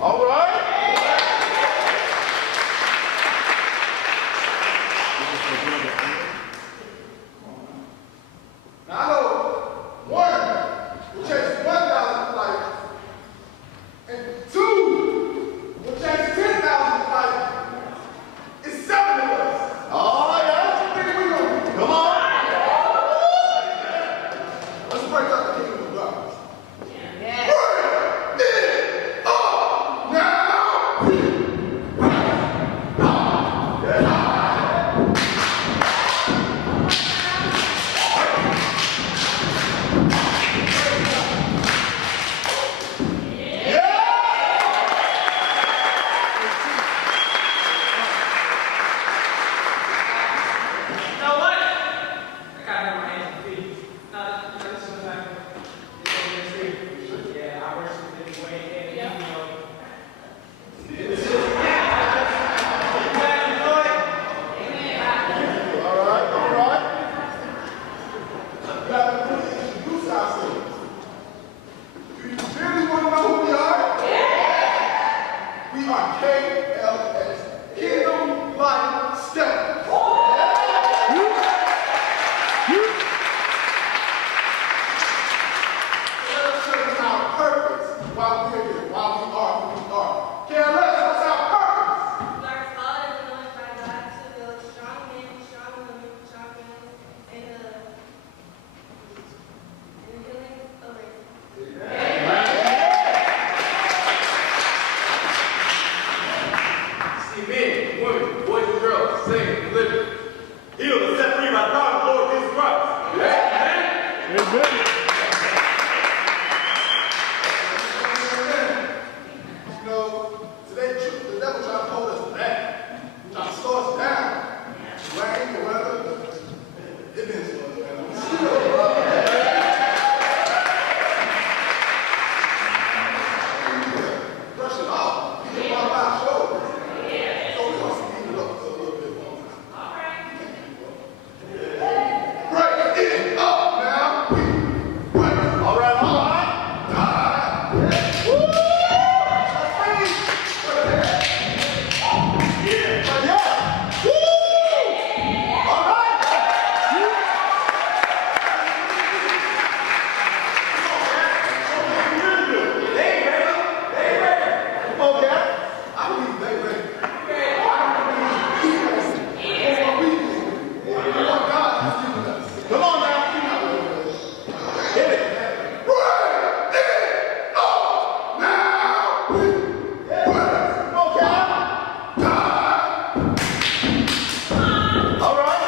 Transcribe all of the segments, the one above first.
All right. Now I know one will chase 1,000 life, and two will chase 10,000 life. It's 7 of us. Oh yeah. What we gonna do? Come on. Let's break up the kingdom of darkness. Yeah. Bring it up now. We are KLS, Kingdom Life Step. Let us show you our purpose while we're here, while we are who we are. KLS, what's our purpose? We are called and anointed by God to build strong men, strong women, strong men, and the healing of it. See men, women, boys and girls, sing and live. Healed and set free by the power of the Lord Jesus Christ. Amen. Amen. You know, today the devil trying to hold us back. He trying to slow us down. Rain, the weather, it been slow us down. Brush it off. He didn't want to buy shoulders. So we're going to speed it up a little bit more. Break it up now. Break it. All right, all right. Woo! Yeah. Woo! All right. Okay. I believe they ready. Come on now. Hit it. Break it up now. Okay. All right.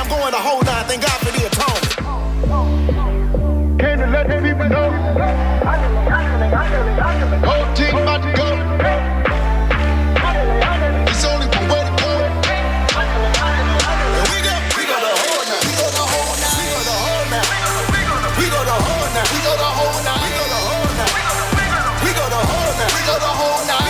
I'm going the whole nine. Thank God for the atonement. Came to let people know. Whole team about to go. It's only one way to go. And we got the whole nine. We got the whole nine. We got the whole nine. We go the whole nine.